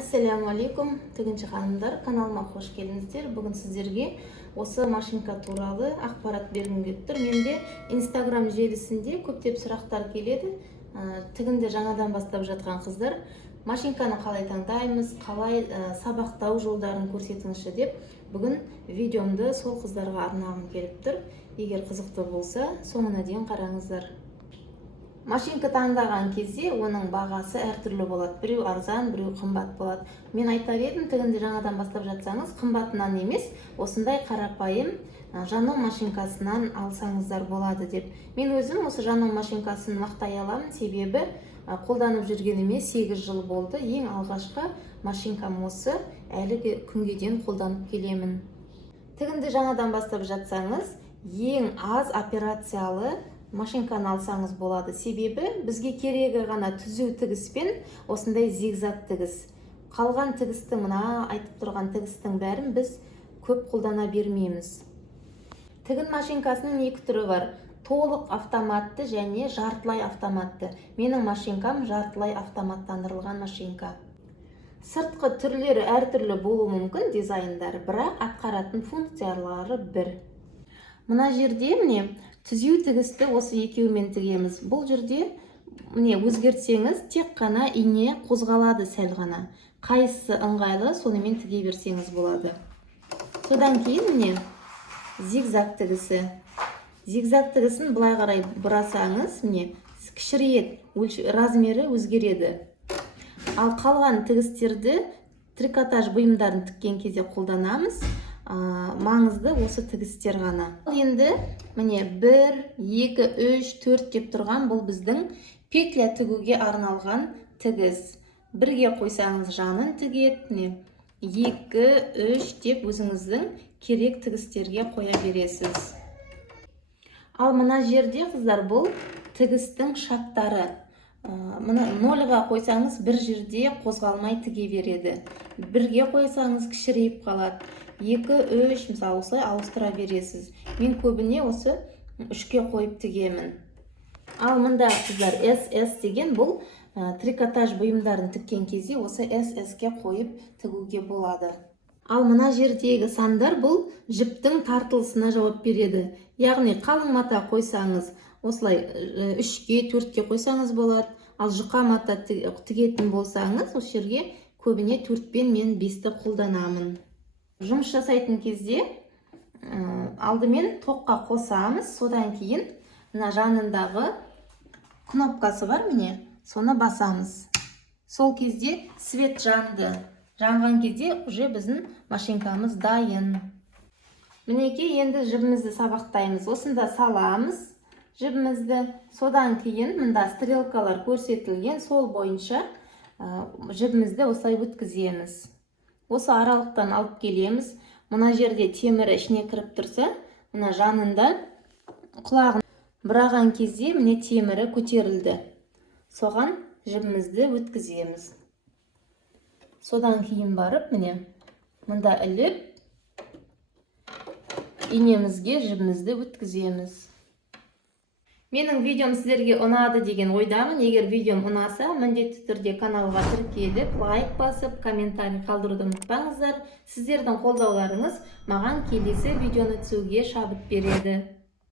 Ассаламу алейкум, тігінші ханымдар, каналыма қош келдіңіздер. Бүгін сіздерге осы машинка туралы ақпарат бергім келіп тұр. Менде Instagram желісінде көптеп сұрақтар келеді. Тігінді жаңадан бастап жатқан қыздар, машинканы қалай таңдаймыз, қалай сабақтау жолдарын көрсетіңізші деп, бүгін видеомды сол қыздарға арнағым келіп тұр. Егер қызықты болса, соңына дейін қараңыздар. Машинка таңдаған кезде оның бағасы әртүрлі болады. Біреу арзан, біреу қымбат болады. Мен айтар едім, тігінді жаңадан бастап жатсаңыз, қымбатынан емес, осындай қарапайым жану машинкасынан алсаңыздар болады деп. Мен өзім осы жану машинкасын мақтай аламын, себебі қолданып жүргеніме 8 жыл болды. Ең алғашқы машинкам осы, әлі күнге дейін қолданып келемін. Тігінді жаңадан бастап жатсаңыз, ең аз операциялы машинканы алсаңыз болады. Себебі бізге керегі ғана түзу тігіс пен осындай зигзаг тігіс. Қалған тігістің, мына айтып тұрған тігістің бәрін біз көп қолдана бермейміз. Тігін машинкасының екі түрі бар. Толық автоматты және жартылай автоматты. Менің машинкам жартылай автоматтандырылған машинка. Сыртқы түрлері әртүрлі болуы мүмкін дизайндары, бірақ атқаратын функциялары бір. Мына жерде міне түзеу тігісті осы екеуімен тігеміз. Бұл жерде міне өзгертсеңіз, тек қана ине қозғалады сәл ғана. Қайсысы ыңғайлы, сонымен тіге берсеңіз болады. Содан кейін міне зигзаг тігісі. Зигзаг тігісін былай қарай бұрасаңыз, міне кішірейеді, размері өзгереді. Ал қалған тігістерді трикотаж бұйымдарын тіккен кезде қолданамыз. Маңызды осы тігістер ғана. Енді міне 1, 2, 3, 4 деп тұрған бұл біздің петля тігуге арналған тігіс. Бірге қойсаңыз жанын тігеді, 2, 3 деп өзіңіздің керек тігістерге қоя бересіз. Ал мына жерде қыздар бұл тігістің шаттары. Мұны 0-ға қойсаңыз бір жерде қозғалмай тіге береді. 1-ге қойсаңыз кішірейіп қалады. 2, 3 мысалы осылай ауыстыра бересіз. Мен көбіне осы 3-ке қойып тігемін. Ал мында қыздар SS деген бұл трикотаж бұйымдарын тіккен кезде осы SS-ке қойып тігуге болады. Ал мына жердегі сандар бұл жіптің тартылысына жауап береді. Яғни қалың мата қойсаңыз, осылай 3-ке, 4-ке қойсаңыз болады. Ал жұқа мата тігетін болсаңыз, осы жерге көбіне 4-пен мен 5-ті қолданамын. Жұмыс жасайтын кезде алдымен тоққа қосамыз, содан кейін мына жанындағы кнопкасы бар міне, соны басамыз. Сол кезде свет жанды. Жанған кезде уже біздің машинкамыз дайын. Мінекей енді жібімізді сабақтаймыз. Осында саламыз жібімізді. Содан кейін мында стрелкалар көрсетілген, сол бойынша жібімізді осылай өткіземіз. Осы аралықтан алып келеміз. Мына жерде темірі ішіне кіріп тұрса, мына жанында құлағын бұраған кезде міне темірі көтерілді. Соған жібімізді өткіземіз. Содан кейін барып, міне мында іліп, инемізге жібімізді өткіземіз. Менің видеом сіздерге ұнады деген ойдамын. Егер видеом ұнаса, міндетті түрде каналға тіркеліп, лайк басып, комментарий қалдыруды ұмытпаңыздар. Сіздердің қолдауларыңыз маған келесі видеоны түсуге шабыт береді.